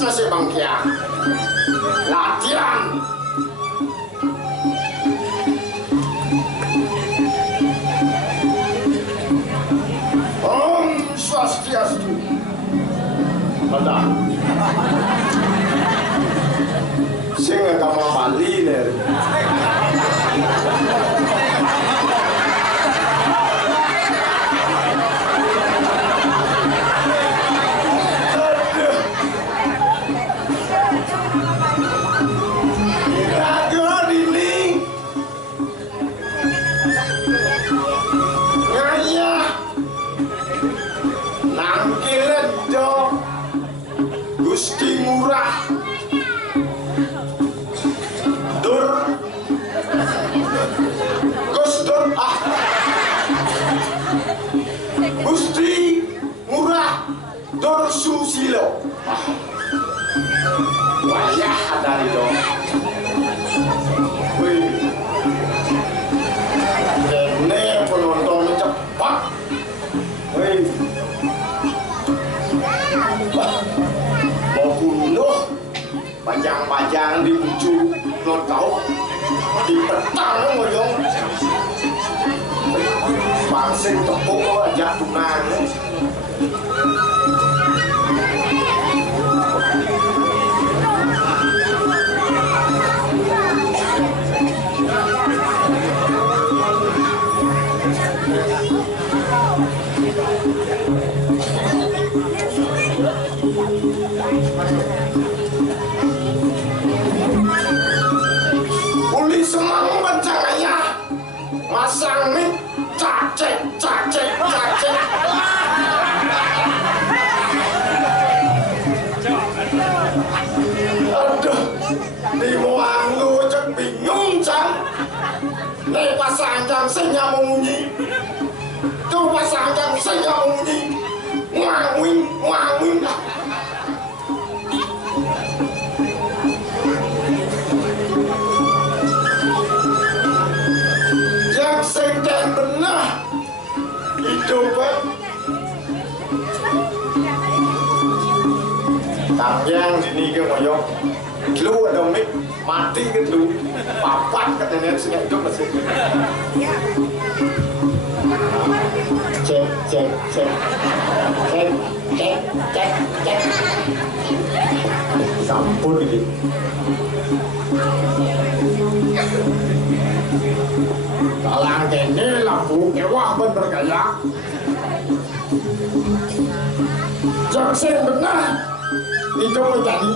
Masih bangkit latihan Om Swastiastu Padahal saya nggak mau Bali nih Gusti murah dur Gusdur Gusti murah dur susilo wayah dari dong wih ini penonton cepat wih panjang-panjang di ujung non tahu di petang ngoyong pangsit tepung aja tunang semang bencananya masang mie cacek aduh di muang lu cek bingung cang nih pasangkan saya munyi tuh pasangkan saya munyi ngawing Sekian benar hidup tapi yang sini ke ngoyok lu ada mik mati gitu papat katanya sini hidup masih cek sampun ini kalang kene lampu kewah bener kayak jaksen benar itu menjadi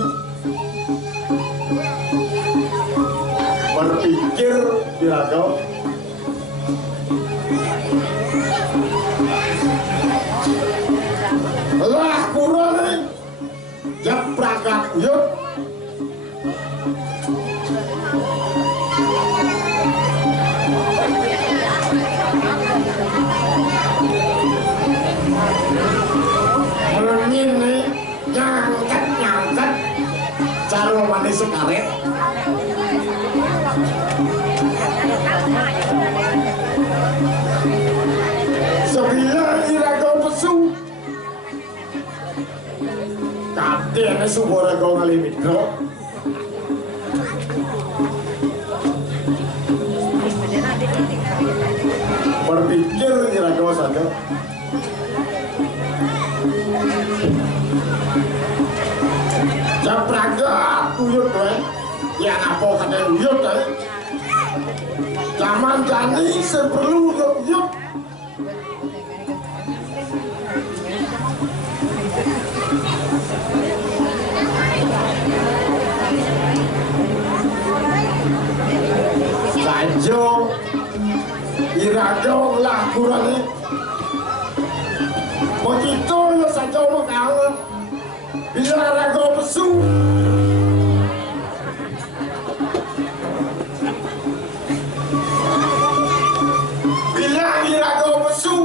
berpikir diragam lah kurang jeprakat yuk ini nyangkat cara manis sekaret sebilang iraga pesu katanya subora kau ngalimit kau berpikir iraga saja Japraga tuyut yang apa kata uyut zaman jani seperlu uyut Ayo irago lakurane begitu ya saja makangan bila rago pesu bila irago pesu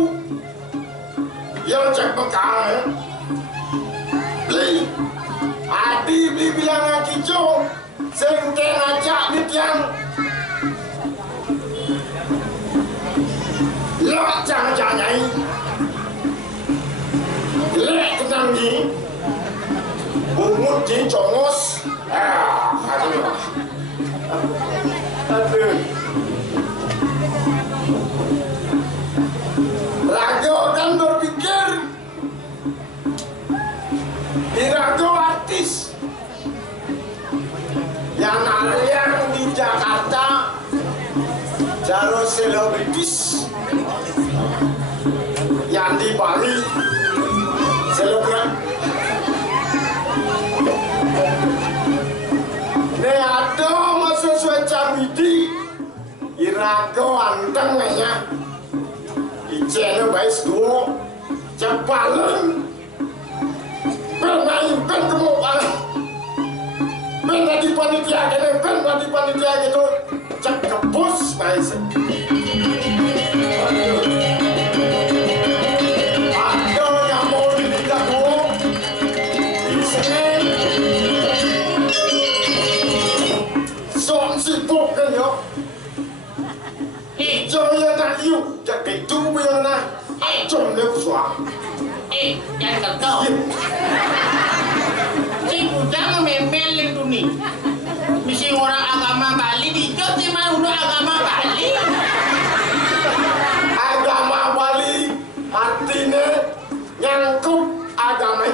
yang cek makangan beli adi beli bilangan kicau sengke ngajak nitian lo jangan nyai lek tenang ni bungut di congos aduh Rago kan berpikir Rago artis yang di Jakarta jalur selebritis yang di Bali selebgram ini ada masuk suaca midi irago anteng ya ijeno baik dua cepalan bermain berkemukan di panitia gitu cek kebus baik cái chú bây giờ này trông nếu xóa jangan kau si bujang memelin tu ni misi orang agama Bali di Jogja mah udah agama Bali artinya nyangkut agama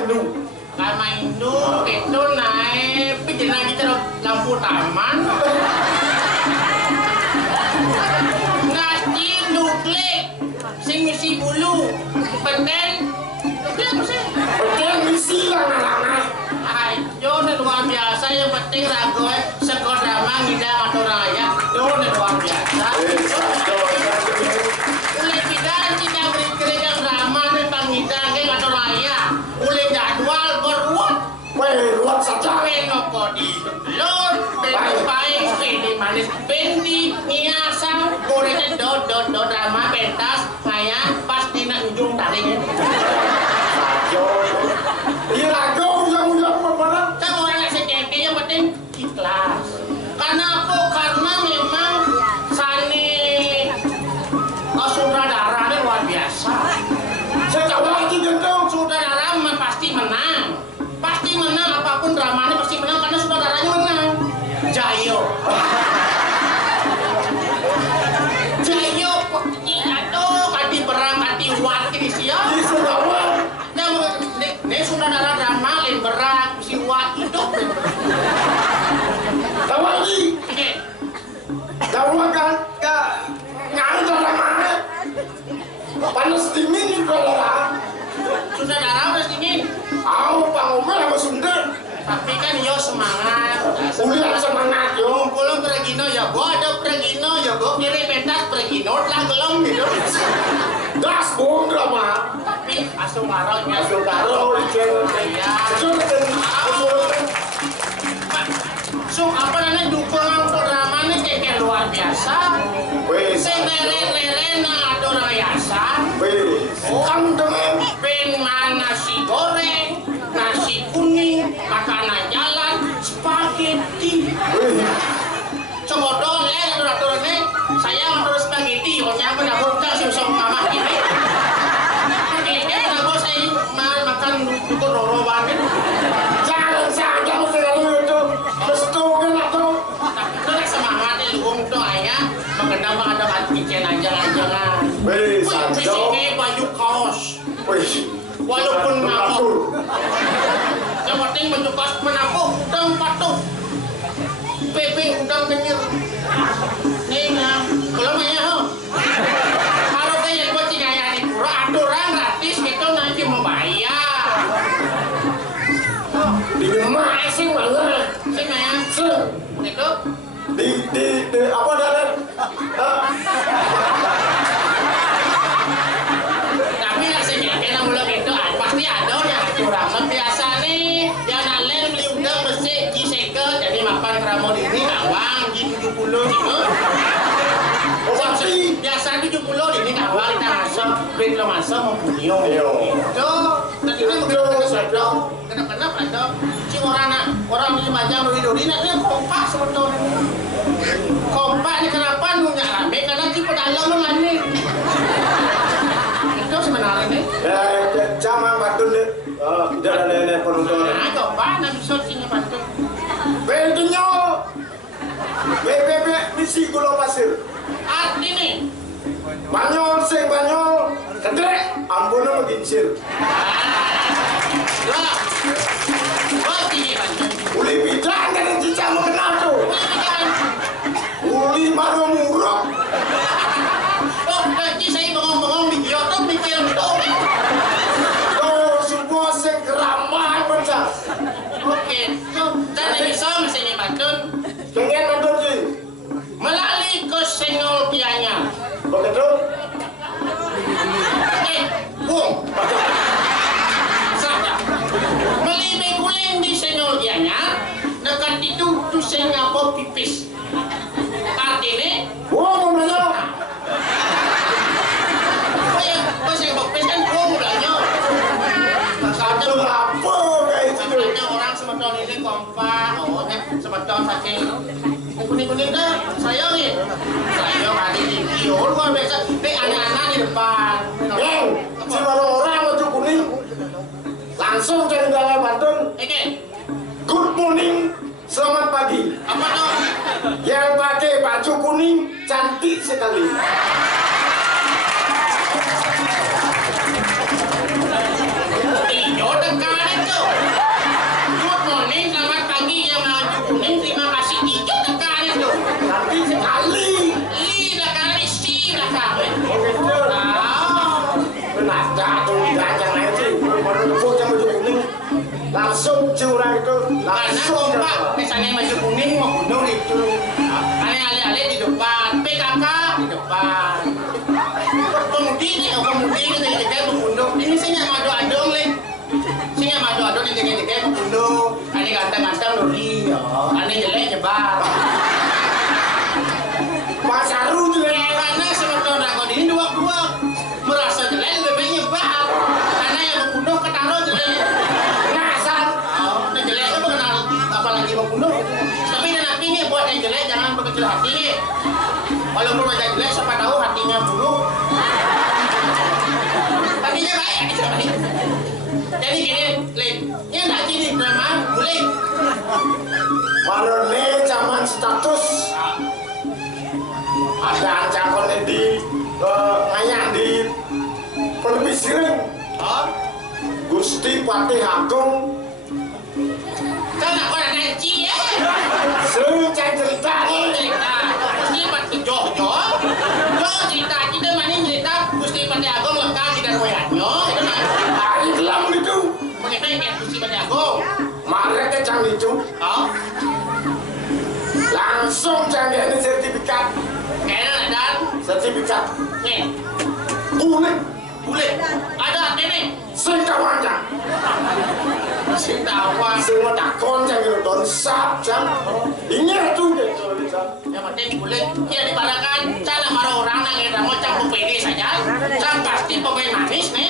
Hindu itu naik pikiran kita lampu taman sing misi bulu peten misi lama-lama ayo luar biasa yang penting rago sekor drama ngidang atau raya itu luar biasa boleh kita beri drama dan pangidang atau raya boleh jadwal beruat ruat saja nopo di telur baik ini manis bendi ngiasam boleh do drama pentas saya pasti nak ujung taringnya irago ujung mana kan orang yang sekeke yang penting ikhlas karena memang sani sutradara ini luar biasa lagi gitu sutradara pasti menang apapun dramanya pasti menang karena sutradaranya menang Jayo kati perang kati wat ini siap ini sutradara drama lain berang si wat hidup tahu lagi tahu kan ngai drama panas dingin sutradara panas dingin pangomel sama Sunda tapi kan yo semangat udah semangat yo pulang Pregino ya gua ada Pregino ya gua kiri pentas Pregino lah gelong gitu gas bong drama tapi asungkaro ya so apa namanya dukungan programnya kayak luar biasa sendiri ada biasa kan dengan pen nasi goreng nasi kuning makanan jalan spaghetti cokodol aturannya saya menurut spaghetti pokoknya aku nak buka susah mama ini aku saya makan dukun roroban jangan saja selalu itu bestukan atau tapi itu semangatnya luang tuh ayah mengenal mengadakan kitchen aja-ajangan di sini baju kaos walaupun ngapuk yang penting baju kaos menapuk udang patuh PP udang kenyir nih belum ya kalau kayak buat kayak di pura aturan gratis itu nanti mau bayar di rumah sing mana sing ya itu di apa dalam Ben lo masa mau punya. Itu tadi kan begitu sedang. Kenapa ada si orang di Majang Dori nak dia kompak sebetulnya. Kompak ni kenapa nunya rame karena si pedalang tu mani. Itu sebenarnya ni. Zaman batun ni, jalan nenek penonton. Kompak nak bisa sini batun. Bentuknya, bebe misi gula pasir. Arti ni. Banyol sing banyol, kedek, ambonnya mengincir. Lah, tinggi batun. Uli bidang kan yang cicak mengenal tu. Uli baru murah. Oh, nanti saya bengong-bengong di Kyoto mikir tu. Oh, semua sing keramai macam. Okey, so dan bisa mesti ni batun. Pengen nonton sih. Melalui ke Senol Pianya. Begitu? Bung. Saja. Melalui guling di Senol Pianya, dekat itu tu Singapura pipis. Artinya, Bung belanja. pasal pipis kan bung belanja. Saja Apa kayak itu? sebenarnya orang semeton ini kompak, semeton saking kuning-kuning dah, saya ni. Saya hari ini, luar biasa. Anak-anak di depan. Yang, si orang baju kuning. Langsung cari dalam Banten. Oke, Good morning, selamat pagi. apa tu? Yang pakai baju kuning cantik sekali. Iyo dekat itu. Good morning, selamat pagi yang baju kuning. Terima kasih. Iyo dekat itu. Cantik sekali. Dah kali si dah kali. Begitu. Benar tuh jangan lain sih. Baru tepuk yang baju kuning. Langsung curang itu. Karena Langsung kompak, misalnya baju kuning mau bunuh itu. Ale-ale di depan, PKK di depan. Pemudi ni jaga membunuh. Ini saya madu adong leh. Saya madu adong ni jaga membunuh. Ane gantang-gantang lori, ane jelek nyebar. Pasaru juga. Karena sebetulnya dragon ini dua-dua merasa jelek lebih baik nyebar. Karena yang membunuh ketaruh jelek. Ngasar. Nah jelek itu mengenal apalagi membunuh. Tapi dan api ini buat yang jelek jangan berkecil hati. Walaupun wajah jelek siapa tahu hatinya buruk. Hatinya baik, hatinya baik. Jadi gini, Lin, ini tak gini drama, boleh. Marone zaman status ada ancaman di ngayak di pelebisiran Oh, Gusti Patih Agung kau nak kau nak nanci ya? sering cerita Oh, nih. cerita. Gusti Patih Joh cerita kita mana cerita Gusti Patih Agung lengkap di dalam wayangnya. Itu nak. Hari gelam itu Bagaimana yang Gusti Patih Agung? Maret kecang itu Oh, langsung canggih ini sertifikat kayaknya dan sertifikat nih, kulit boleh. Ada ini. sing kawanja Sing tawa. semua takon canggih don sap jam ini tuh gitu. Yang penting boleh. Dia dibalakan. Cara marah orang yang ada macam pupede saja. Saya pasti pemain manis nih.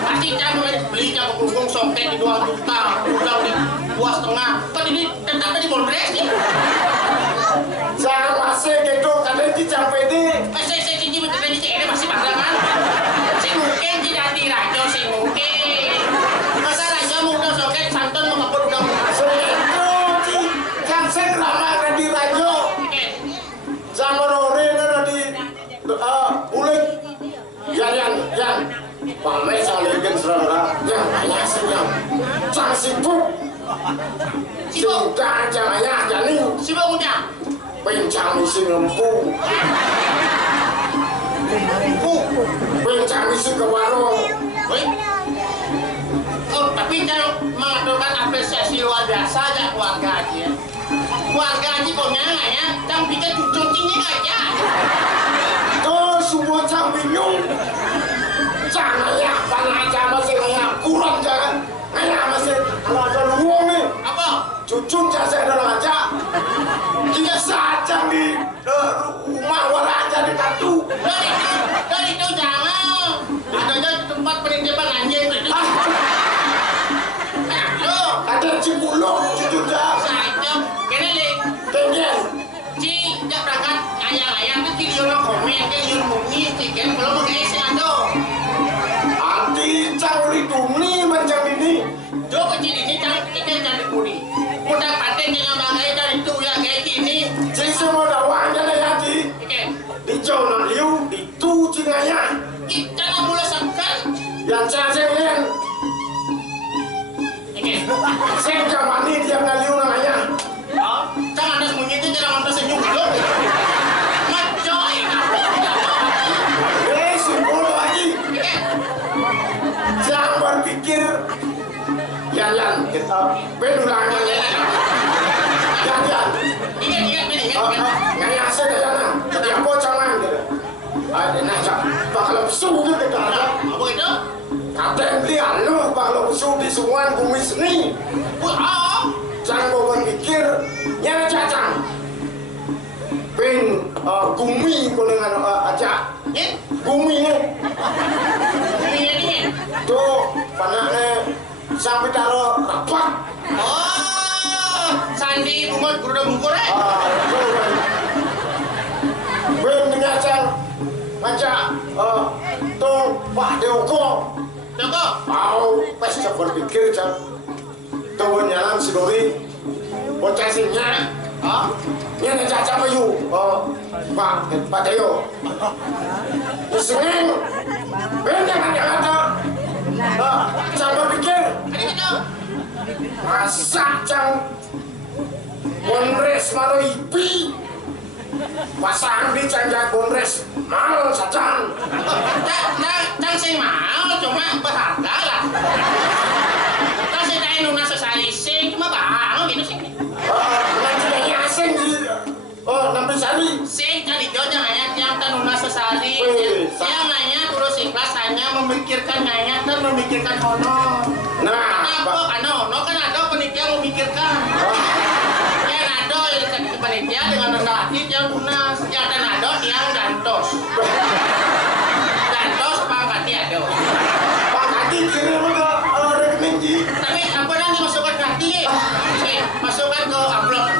Pasti jangan beli jago punggung soket di 2 juta, udah di 2,5. Kan ini tetap di Bondres nih. Jangan masih gitu kalian dicapai deh. Saya cici betul ini cek ini masih barangan. Si mungkin tidak di rajo si mungkin. Masa rajo muda soket santun mengapur udah. Yang saya ramah ada di radio sama Rory ada di ulik yang pamer saling saudara yang banyak senyum jangan sibuk sudah jangan ya jadi Sibuk punya. pencang isi ngempung pencang isi ke warung. Woi. Oh, tapi kalau mengaturkan apresiasi luar biasa aja keluarga aja. Keluarga aja kok nyanyi ya, jangan pikir cucu-cucunya aja. Tuh semua cang bingung jangan ya aja masih kayak kurang jangan kayak masih kalau ada luang nih Apa? cucu jasa dalam aja dia saja di rumah wala aja di kartu Dan itu jangan. yun ang komen kan yun mungi tiken belum mengenai si ando. Ati cawli tuni macam ini. Jo kecil ini kan ikan cantik puri. Udah paten dengan bagai dari itu ya kayak gini. Jadi semua dakwahnya lah ya di. Ikan. Di Jawa Liu di tu cinganya. Kita nggak boleh sangkan. Yang saya sengen. Ikan. Saya kamani dia ngaliu namanya. Oh, jangan ada sembunyi itu jangan ada senyum dulu. Macoy. Simpul lagi. Ikan. Jangan berpikir yang kita berulangan ya. Yang nggak asal ke sana. Tapi apa jangan gitu. Ada nak bakal sudah ke sana. Apa itu? Kata dia lu bakal sudah semua bumi seni. Oh. Jangan kau berpikir yang cacang. Ben bumi kau dengan aja. Bumi ni. Ini. Tuh panahnya sampai taruh rapat. Oh, Sandi bumat guru dan bungkur Ben dengan aja macam tuh Pak Deoko. Toko. Mau pasti berpikir jam. Tuh nyalan si Dori. Bocah sinnya. Ini yang caca mayu. Pak Deo. Disengeng. Ben jangan ada. Jangan berpikir. Ada kita. Masa jang Bonres malu ipi pasang di canggah Bonres mal sajan Tang sing mau cuma berharga lah. Tang sing kain lunas sesali sing cuma bang gitu sing. nanti yang asing di nampi sari Sing tadi jodoh hanya yang tan lunas sesali. Yang hanya terus ikhlas hanya memikirkan hanya dan memikirkan honor. nah Apa kan no kan ada penitia memikirkan. Ya ada yang dikasih panitia dengan rendah hati yang lunas. Ya dan ada yang gantos. Gantos pangkati ada. Pak Hati kirim ke rekening ji Tapi apa yang dimasukkan ke hati? Masukkan ke amplop.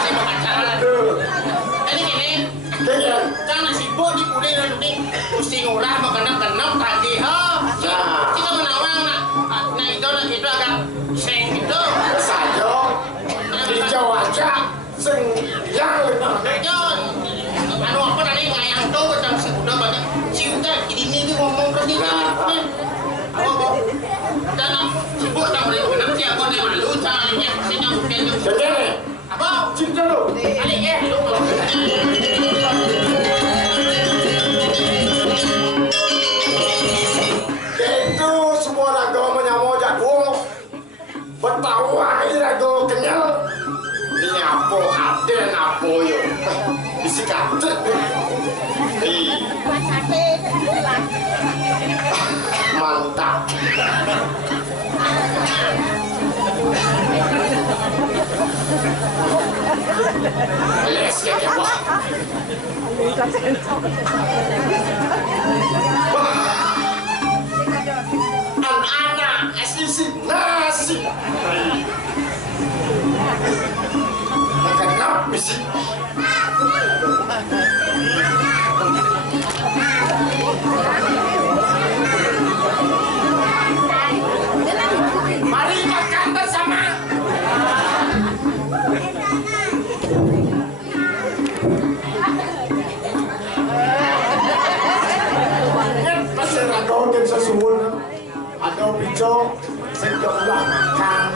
Saya mau pacaran. Jadi gini, dengan kan nasi bo di pulih dan ini mesti ngurah makan tadi ha. Kita menawang nah itu agak seng gitu. saja di Jawa aja sing yang John, anu apa tadi ngayang tuh tentang udah banyak cinta ini ngomong terus ini. Apa? Dan sibuk tak boleh nanti aku nih malu caranya saya nyampein tuh. jadi Apa? cinta lu Ali ya, lu. itu semua raga menyamuk jadwal bertawa ini raga kenyal ini apa ada apa yo isi katet mantap les kayak wah anak-anak asli nasi kenapa sih mari makan bersama masih ada yang sesuun ada pico saya ulang makan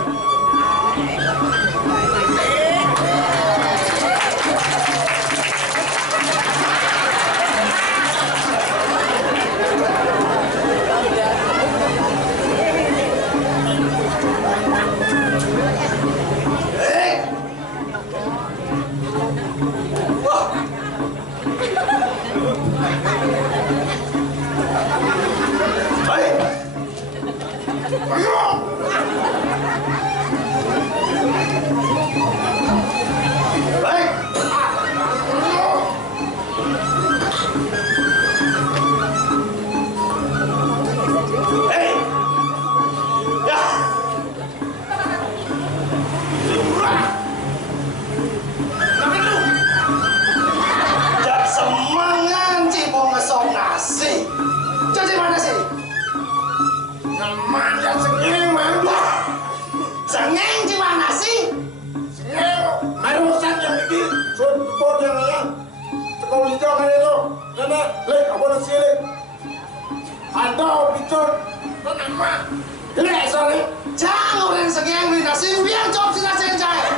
Baik. lek apa nasi lek. Ada bicara nama. Lek sorry. Jangan orang segeng beli nasi, biar job si nasi yang cair.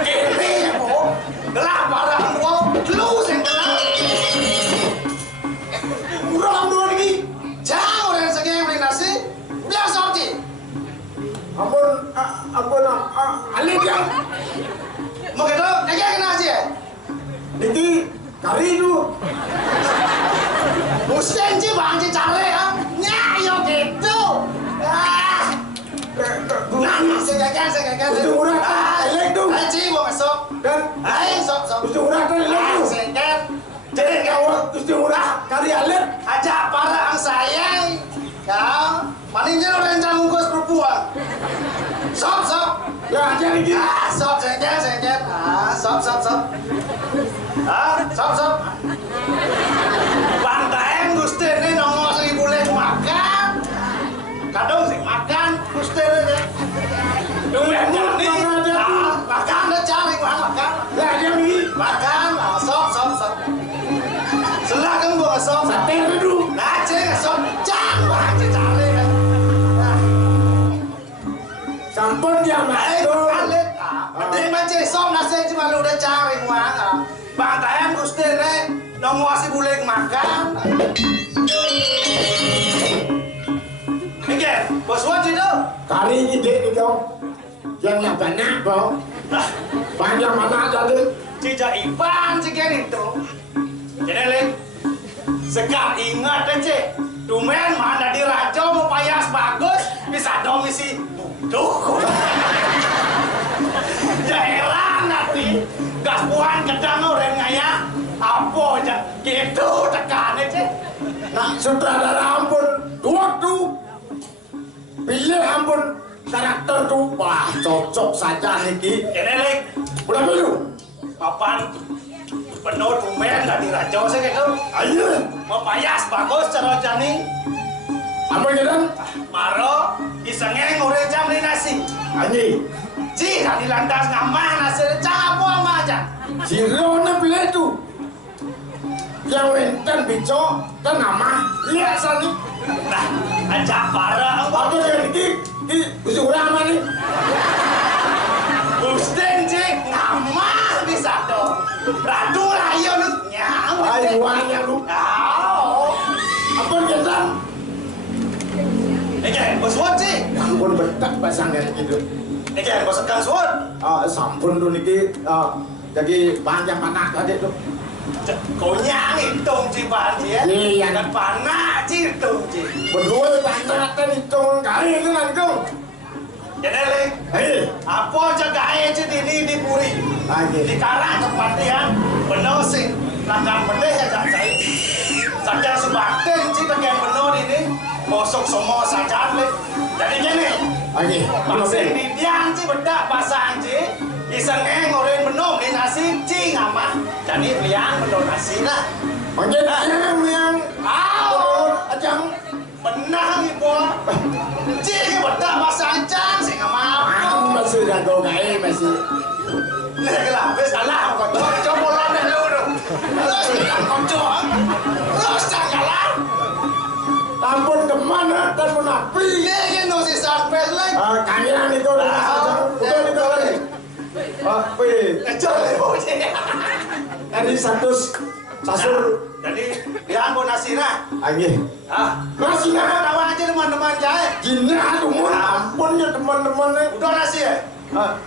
Ini mo, gelap barang mo, lu sing kenal. Kurang dua lagi. Jangan orang segeng beli nasi, biar sorti. Ampun, alih dia. Mau gitu, kayak kena aja. Ini kari itu. Musim sih bang sih cari ya, nyayo gitu. Nanya segagan. Ujung urat, elek tu. Aji mau masuk. Dan, Sok. ujung urat tu elek tu. Segan. Jadi kau ujung urat kari alih. Ajak para ang sayang. Kau, maningnya orang yang mungkus perempuan. Sok. Ya, jadi gitu. Sok segan. Sok. Bantaeng Gusti ini nongol sing boleh makan. Kadang sing makan Gusti ini. Nungguin jadi. Makan dah cari makan. Ya, dia ni. Makan, sok. Silakan buat sok. Sate dulu. Nacing sok. Jangan cari. Sampun dia Baik, masuk. alit. Ada macam sok nasi cuma lu udah cari uang. Bantaeng Gusti ini nongol si boleh makan. Oke, bos wajib tu. Kari ide ni kau. Yang banyak kau. Panjang mana jadi? Cicak Ipan sekian itu. Jadi Lek, sekarang ingat aja. Tumen mana di Raja mau payas bagus, bisa domisi butuh. Daerah nanti, gas puan kedang orang ngaya. Apa aja gitu tekan aja. Nak sutradara ampun. Waktu. Pilih ampun. Karakter tu. Wah, cocok saja niki. Jadi Lek, Udah dulu. papan penuh tumen dari Raja segitu. Ayo. Mau payas bagus cara jani. Apa kita? Maro, isengeng orang jam di nasi. Ani. Ji, di lantas ngamah nasi cang apa ama aja. Si Rona pilih tu. Yang wenten bico dan nama. Lihat sani. Nah, ajak para Apa dia niki? Di ujung mana ni? Gusten ji, ngamah bisa dong. Ratu rayon nyam. Ay, wannya lu. Apa kita? Oke, bos wot ji. Ampun betak pasangan itu. Oke, bos sekang suwot. Sampun tu niki. Jadi panjang anak tadi tu. Kau nyang hitung ji pan ji ya. Iya. Dan panah ji hitung ji. Berdua panjang kan itu kali itu nanti. Jadi Lek, Hei. apa aja gaya ji di puri. Lagi. Di karang kepatian benar sing langgang pedih ya cak saya. Saja sebakten sih bagian benar ini bosok semua saja Lek. Jadi gini, Lagi. pasang di tiang sih bedak pasang sih. Isengeng orang benar di nasi cing ama. Jadi liang benar nasi lah. Mungkin yang ajang. Benar ibu. Cing bedak pasang cang sing ama. Masih jago gaya masih. Lihat lah, salah kau coba lawan dulu. Terus kau coba. Terus janganlah. Tampun kemana dan menapi? Ini no si sampai lagi. Kanyan itu udah itu lagi. Kejar ibu sih. Tadi sasur. Jadi dia mau nasi nah. Lagi. Nasi nah tahu aja teman-teman saya. Gini aduh ampun ya teman-teman. Udah nasi ya.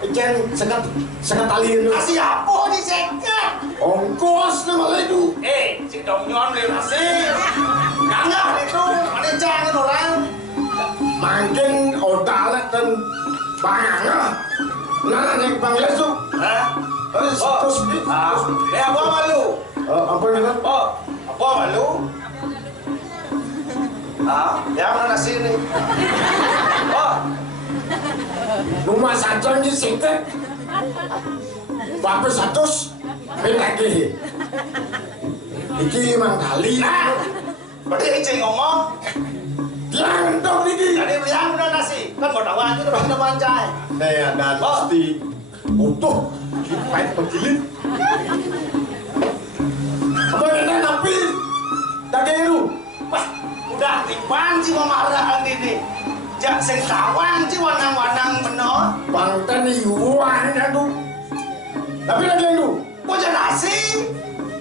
Ikan sekat tali itu. Nasi apa di sekat? Ongkos nama itu. Si Dongnyon beli nasi. Kangen itu, ada jangan orang. Makin odalat dan banyak. Nana yang panggil su. Terus. Apa malu? Apa ini? Apa malu? Yang mana nasi ini? Rumah saja ni sekat. Bapak 100 lagi. Iki memang kali. Berarti Icing ngomong. Jangan dong ini. Jadi beliau udah nasi. Kan mau tahu aja udah teman cai. Saya ada pasti utuh. Baik berjilid. Apa ini tapi jiwa marah ini. Jak sing tawang jiwa wanang-wanang meno. Panten yuan itu. Tapi lagi itu. Kok nasi?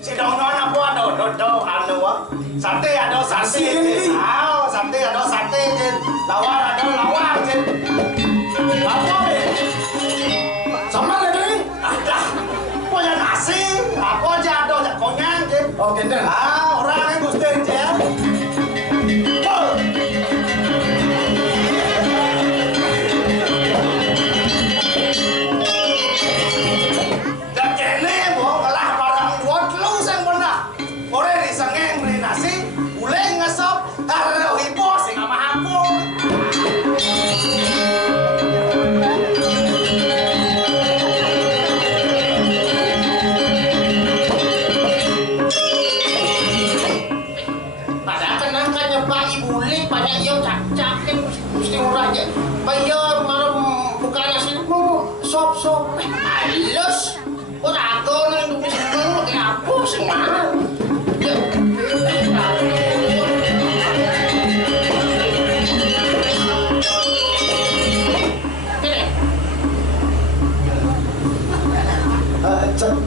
Si donon apa do anu sate ada sate. Ah, sate ada sate jen. Lawar ada lawar jen. Apa ni? Sama lagi. Ada. Kok nasi? Apa aja ada jak konyang jen. Oh, kenten. Ah, orang yang gusti jen. Sop, halus. Ora ako nang dumismo kaya ako sing mahal.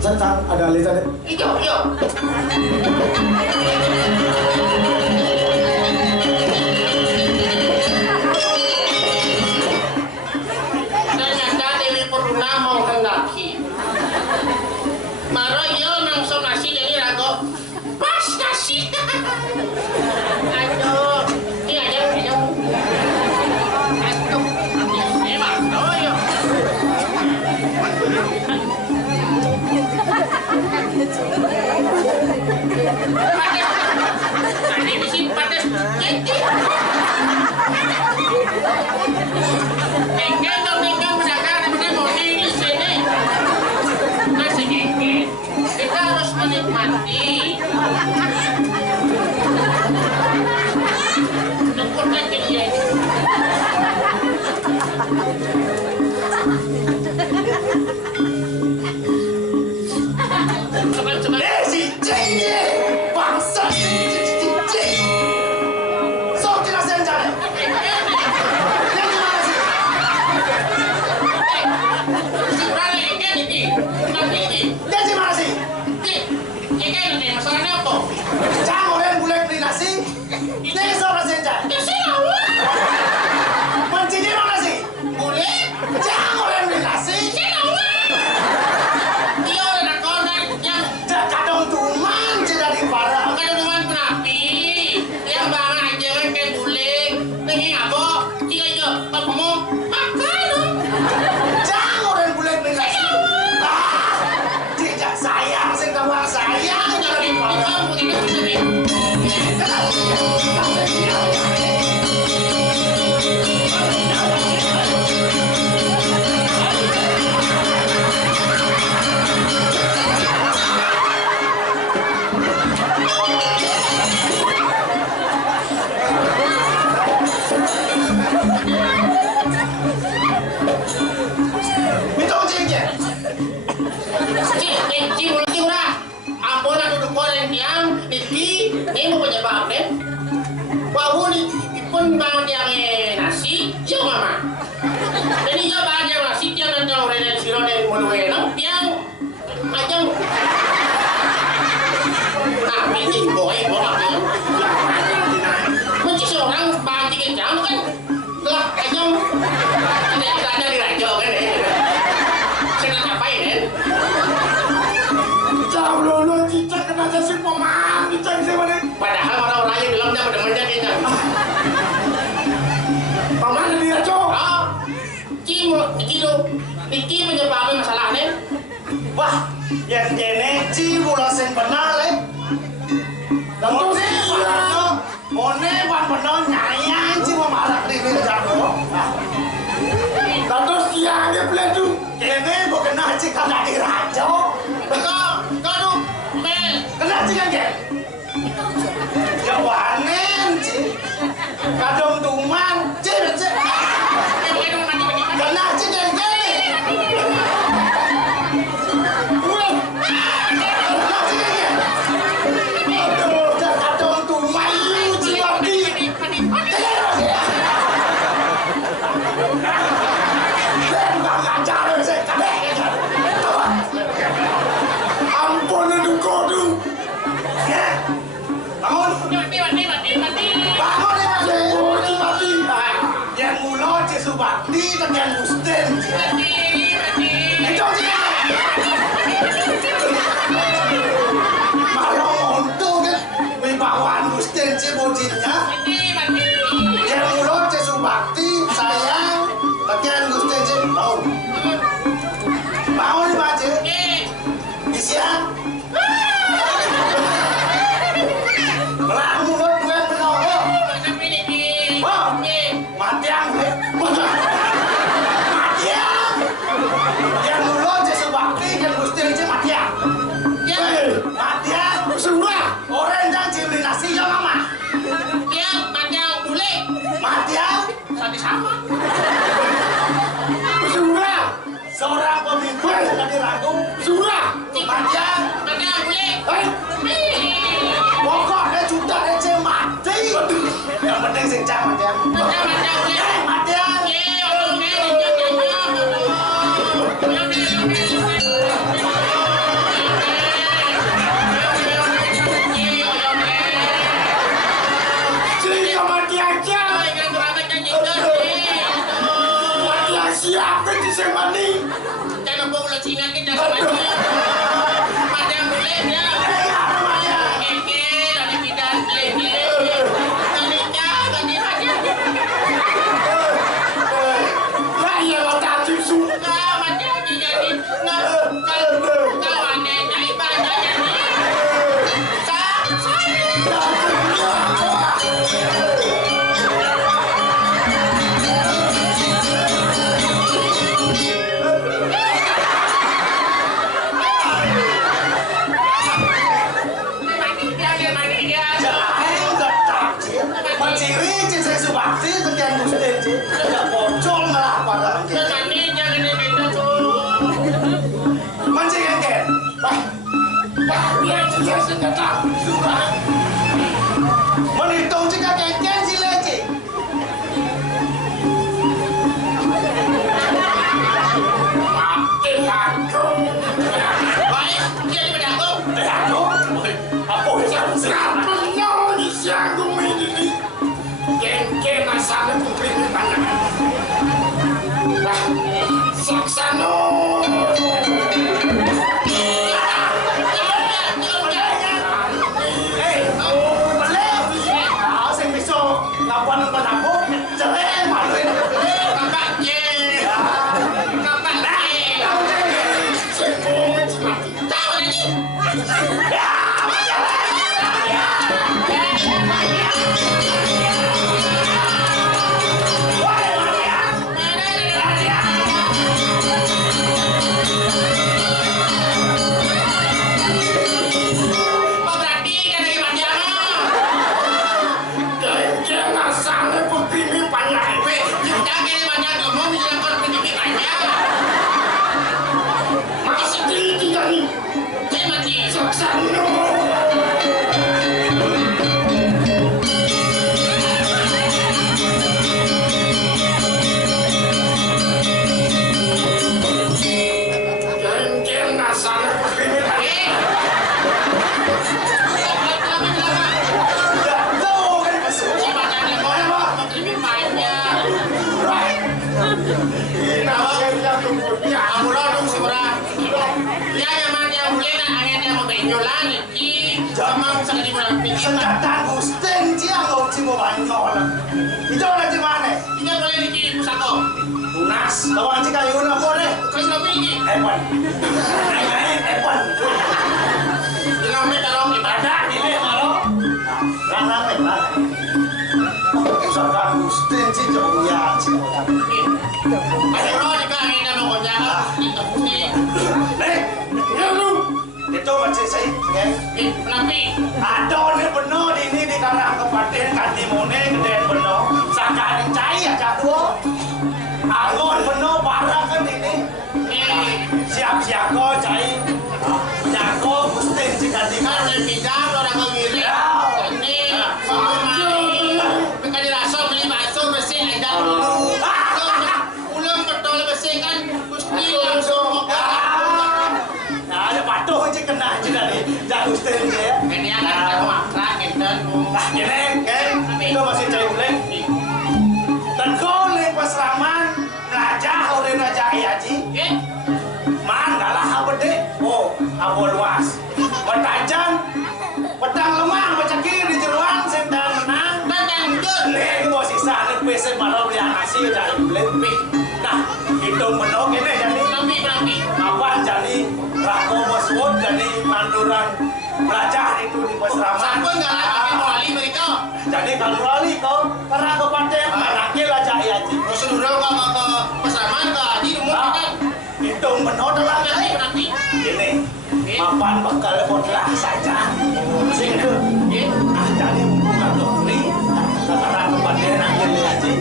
Cang, ada lisan. Iyo. Mau hendaki maro yo nang so nasi jadi rago pas nasi aduh ini aja aduh ini mah yo tadi mesti panas Engkau berdagang dengan morning di sini. Nasi gigit. Kita harus menikmati. Tempurkan ke dia ini. Coba. Si Jenny, bangsa si so kita senjata. Jangan orang boleh beli nasi. Ini seorang senja. Mencini mana nasi? Boleh? Jangan orang beli nasi. Dia orang koran yang Kadang tuman tidak di parah. bukan rumah terapi. Yang bang aja kan kayak guling. Nengi apa? Tiga aja. Kamu makan. Jangan orang boleh beli nasi. Tidak sayang, sing kamu sayang tidak di parah. Ini mau penyebabnya. Wah, ini pun bang yang nasi, yo mama. Jadi yo bang yang nasi yang nanti orang yang siro yang mau yang macam. Nah, ini boy, boleh. Macam seorang bang tiga jam kan, telah macam ada di raja kan? Sedang ngapain kan? Jauh lolo cicak kena jasi pemam cicak sih mana? Padahal orang-orang yang bilang dia benar-benar kayaknya. Paman dia cok. Ah, Niki menyebabkan masalahnya. Wah, yang ini cibulah sing benar le. Mone wan benar nyayang cibu marak di jago. Terus dia dia peledu. Kene bukan nasi kagak di raja. Kau Kena cikan ke? Jawanen ci. Kadang tuman cik. Kena cikan ke? Wih. Kena cikan ke? Aduh, kadang tuman cikan di. tekan Gusten. Itu sih. Malah untung kan wibawaan Gusten sih bojinnya. Yang mulut Subakti sayang tekan Gusten sih mau. Mau nih baca. Isian. Malah mulut gue menolak. Wah, matiang gue. Matiang. Yang mulut Subakti kan Gusten sih matiang. Matiang. Semua. Orang yang cibli nasi ya mama. Matiang. Semua. Seorang pemimpin sudah dirangkum. Semua. Matiang. Pokoknya juta aja mati. Yang penting sing cak Matiang. Matiang. Jadi mati aja. Mati siapa di semani? Lah ya lo tadi su. Menciri cincin Subakti tekan Gusten sih. Gak bocor malah pada menciri kan? Biar dia senjata. Sudah. Menitung jika kengken si leci. Mati aku. Apa yang Siapa yang siagung ini? Kengken asal putri tanah. Saksano. sing bisa lawan nonton aku cerai maluin Kengken asal putri panjang. Masih tinggi kali. Saksano. Kengken asal putri panjang. tuh kan kesel senjata Gusten dia nggak cimo banyak itu orang di mana tunas lawan si kayu na po deh Ewan Ewan ada ini kalau rame senjata Gusten si jauh ya cimo itu macam saya ada ni benar ini di karang kepaten kantimone gede benar sakari cai aja dua angon benar parah kan ini siap-siap kau cai jago Gusten jika ada patuh je kena je dari jago Gusten je ya ini itu masih cai boleh dan kau leng pasraman wis malah beli nasi dari beli. Nah, hitung menok ini jadi Nabi. apa jadi Rako Mesut jadi manduran belajar itu di pesraman. Sampai nggak lagi wali mereka. Jadi kalau wali kau karena ke pantai manakil aja ya ji. Prosedural ke pasaman ke di rumah kan. Hitung menok dalam Nanti. ini. Mapan bekal modlah saja. Sehingga jadi bukan dokter. Karena ke pantai nanti ya ji.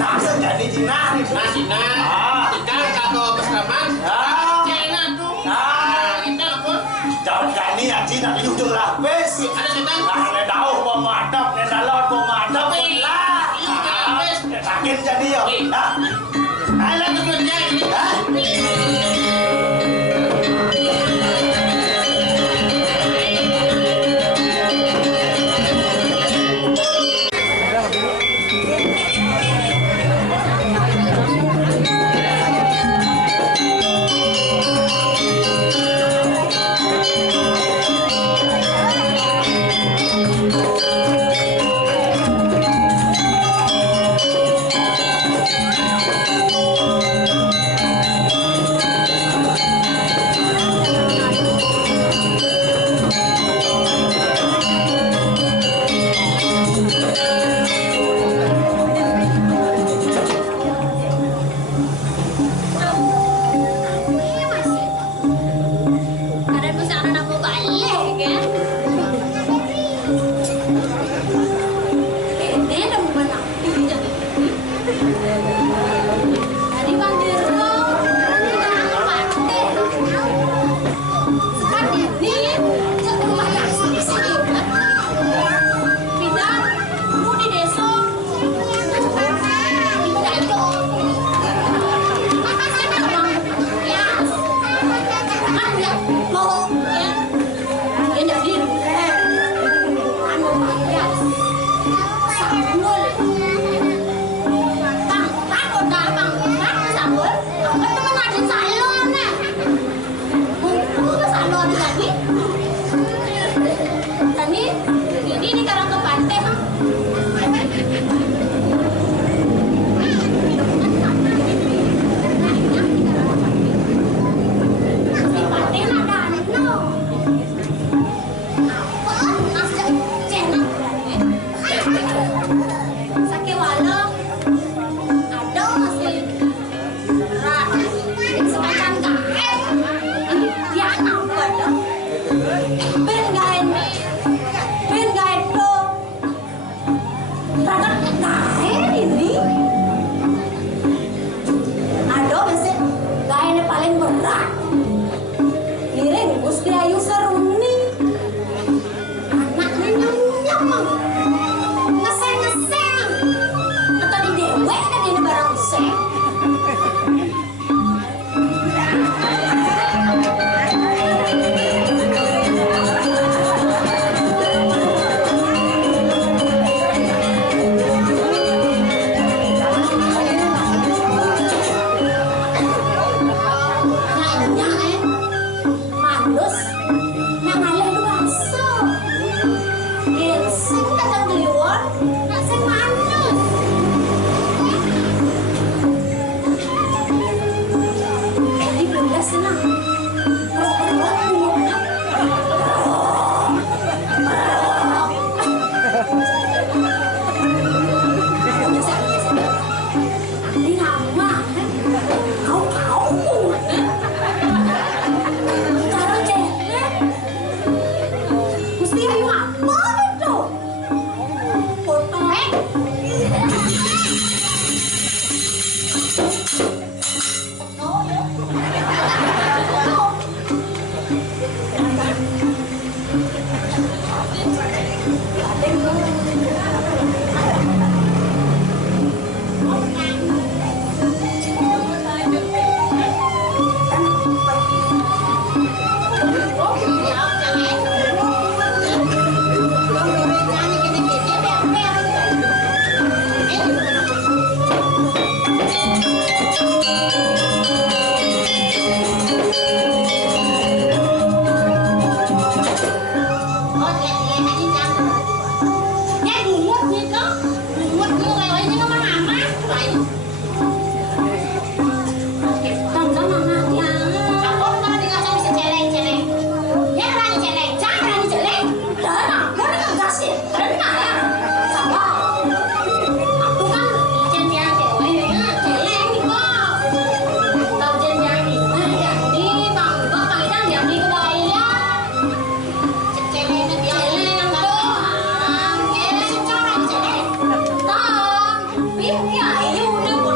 Nah jadi jinah. Nah, Cina. Ikan kado pasaman. Cina tuh. Nah, kita apa? Jangan gani ya ji nak di ujung lapis. Ada setan. Ada tahu pemadap, ada dalam pemadap. Lah. Sakit jadi ya. Ayo kita kerja ini. Biết cái ai yêu đừng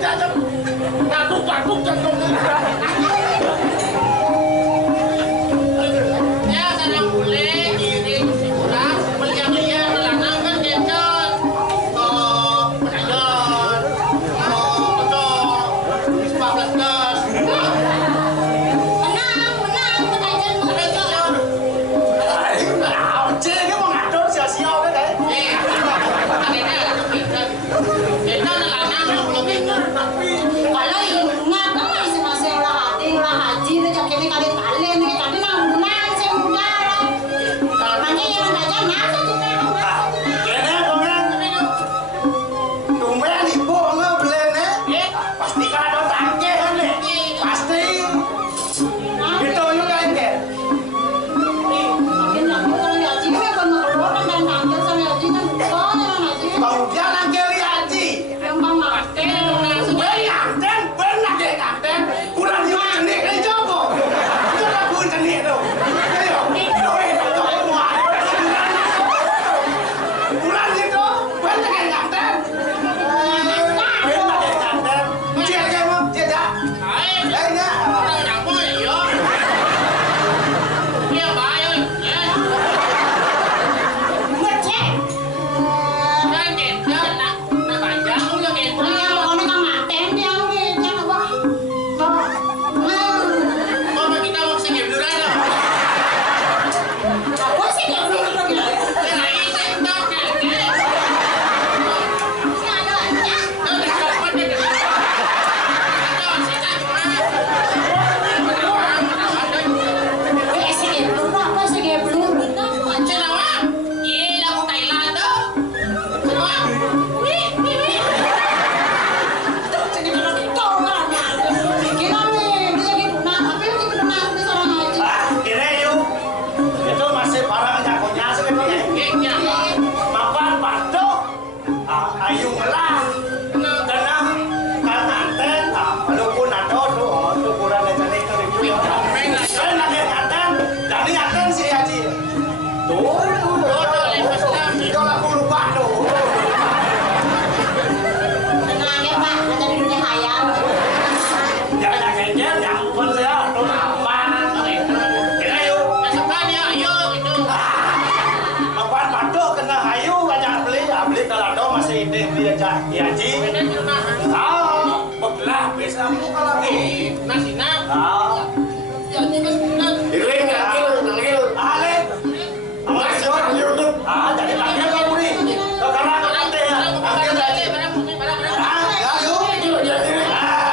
Takut jantung. Ya sarang bule giring si kurang melihat-lihat lanang kan kenceng. Penayon. Betul. Ispakas gas. Menang, penajan menang. Cek dia mau ngatur sia-sia kan deh. Kita lanang belum ingat tapi Kalau ingat, kamu masih masih olah haji, itu jadi kali-kali, ini tadi nang menang, saya muda lah. Makanya yang aja masuk juga. Kene kongen. Tumben ibu ngebelen nih. Pasti kan ada tangke kan nih. Pasti. Itu juga ini. Makin lama kalau haji, ya kan keluar kan dan tampil sama haji kan soalnya haji. Bau dia nangke li haji. Yang bang mati, Kapten, benar deh kapten. Kurang juga jenik ini jopo. Itu lah pun jenik tuh. Ayo, itu itu semua. Kurang itu, benar deh kapten. Benar deh kapten. Cek kamu, cek dah. Ya. orang nyamuk ya. Iya bayo ya. ngecek. Kan kita nak panjang udah kita. Pokoknya kan ngaten dia, yang apa? Mama kita mau segi duluan dah. Apa sih dia belum Ya ini sentok kan. ada aja. Tahu dah kapan dia. Tahu kita mana. Sih belum apa sih belum. Cenawa. Iya lagu Thailand tuh. Cenawa. Kira yuk. Itu masih barang jagonya sebenarnya. Kayaknya. Mapan batuk. Ayu ngelah. Karena kanten, walaupun ada tuh kurang jenis itu. Saya lagi kanten, jadi kanten si Haji. Tuh, itu lagu lupa tuh. Jangan kayaknya yang pun saya tuh apa? Kira yuk. Sekarang ya ayo itu. Mapan batuk kena ayu banyak beli kalau ada masih ide beli aja Haji. Belah bisa muka lagi. Nasi nak. Jadi kan Iring nangil. Alek. Masih orang YouTube. Jadi lagi kamu nih. Karena nanti ya. Nanti lagi. Ya yuk. Itu dia iring. Hah?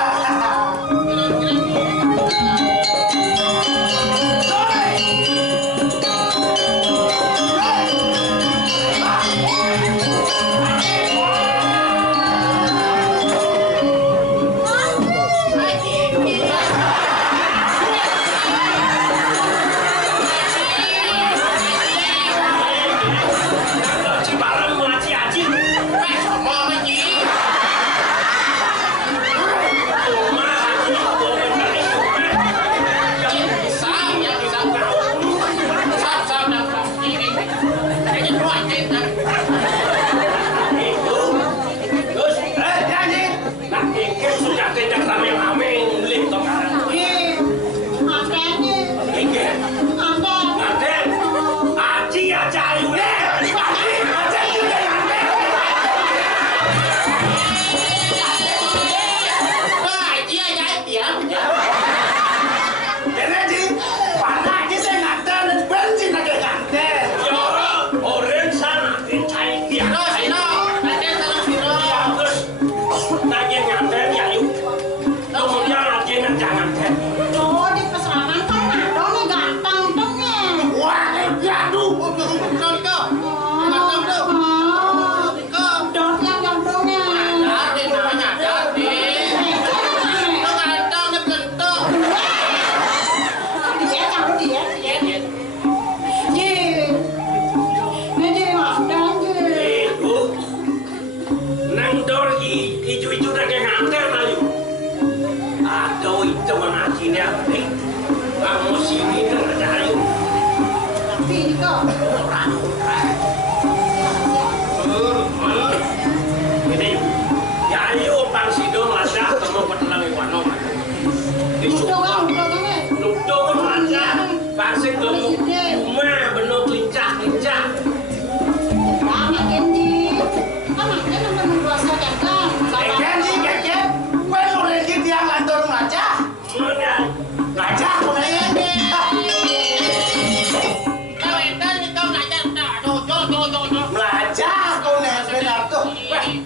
Belajar kau nih benar tuh.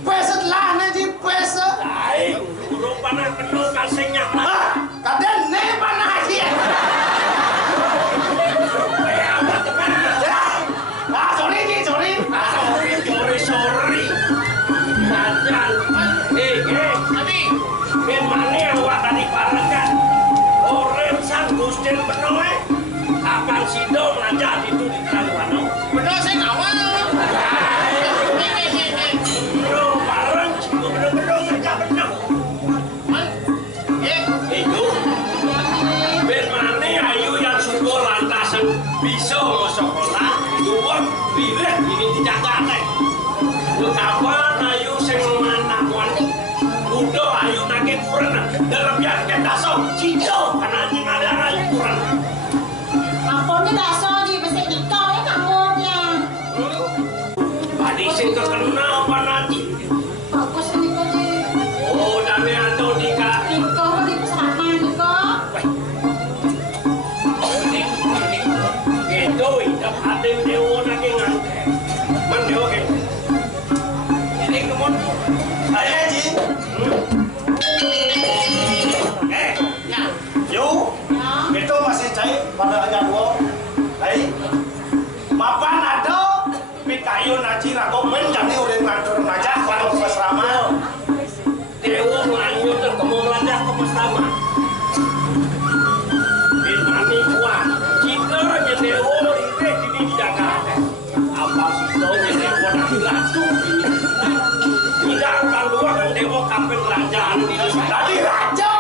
Peset lah nih peset. Baik, guru panah penuh kasihnya. Kadang nih panah aja. Sorry. Najan. Tapi ben mane awak tadi parekan. Orem sang Gusten penoe. Apang sido melajak itu di Kalwano. Bener saya ngawal. Bro, bareng sido bener-bener ngajak bener. Itu. Ben mane ayu yang syukur lantasan bisa mau sekolah. Duwak bilet ini dijaga teh. Kawan ayu sing manakon udah ayu nake kurang dalam biar kita so cico karena ini ada ayu kurang Kampungnya dasar di besar ikau ya kampungnya. tadi sing terkenal apa nanti Bagus ini kok di. oh dame ando di kaki Ikau di peseraman ikau. gitu hidup hati dewa nake ngante man dewa ke ini kemon Ayo Ji. ya Yuk. Itu masih cair pada hanya dua. Hai. Mapan ada pikayu naji rago menjadi oleh ngantor najak kalau pesrama. dewa melanjut dan kamu melajak ke pertama Birmani kuat jika nya dewa meringkeh ini di Jakarta apa sih tau nya dewa nanti langsung tidak akan luar kan dewa kapan kerajaan di Tadi raja.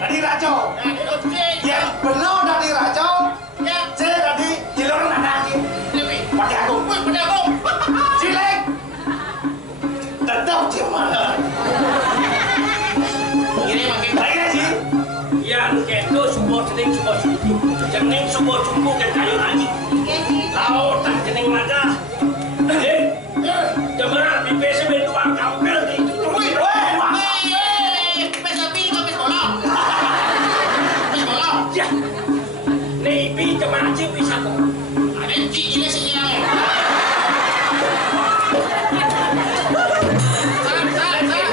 Tadi raja. Yang benar dari raja. Saya tadi hilur nanti. Pakai aku. Cilek. Tetap cuma. ini makin Baik ya Ji. yang kedo semua jening semua cumbu ke kayu lagi tahu tak jening raja jemaah di PSB 2 kampel di itu ya nih pi jemaah aja bisa kok ada ini sih ya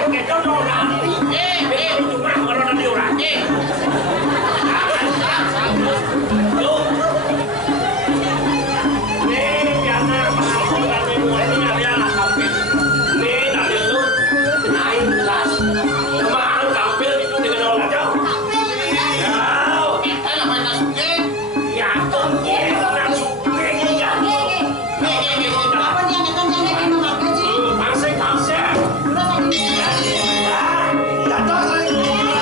kedo dong cuma kalau nanti orang Apa dia nekan jangan di rumah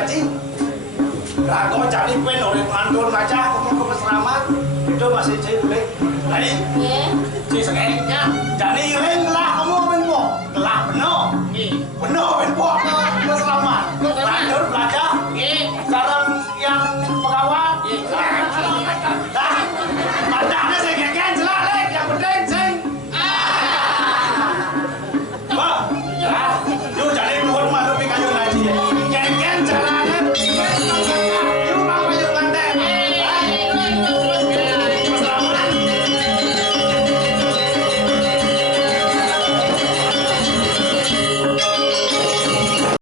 gaji. Rago jadi pen oleh mandor aja, kamu ke pesraman itu masih jadi boleh. Hai,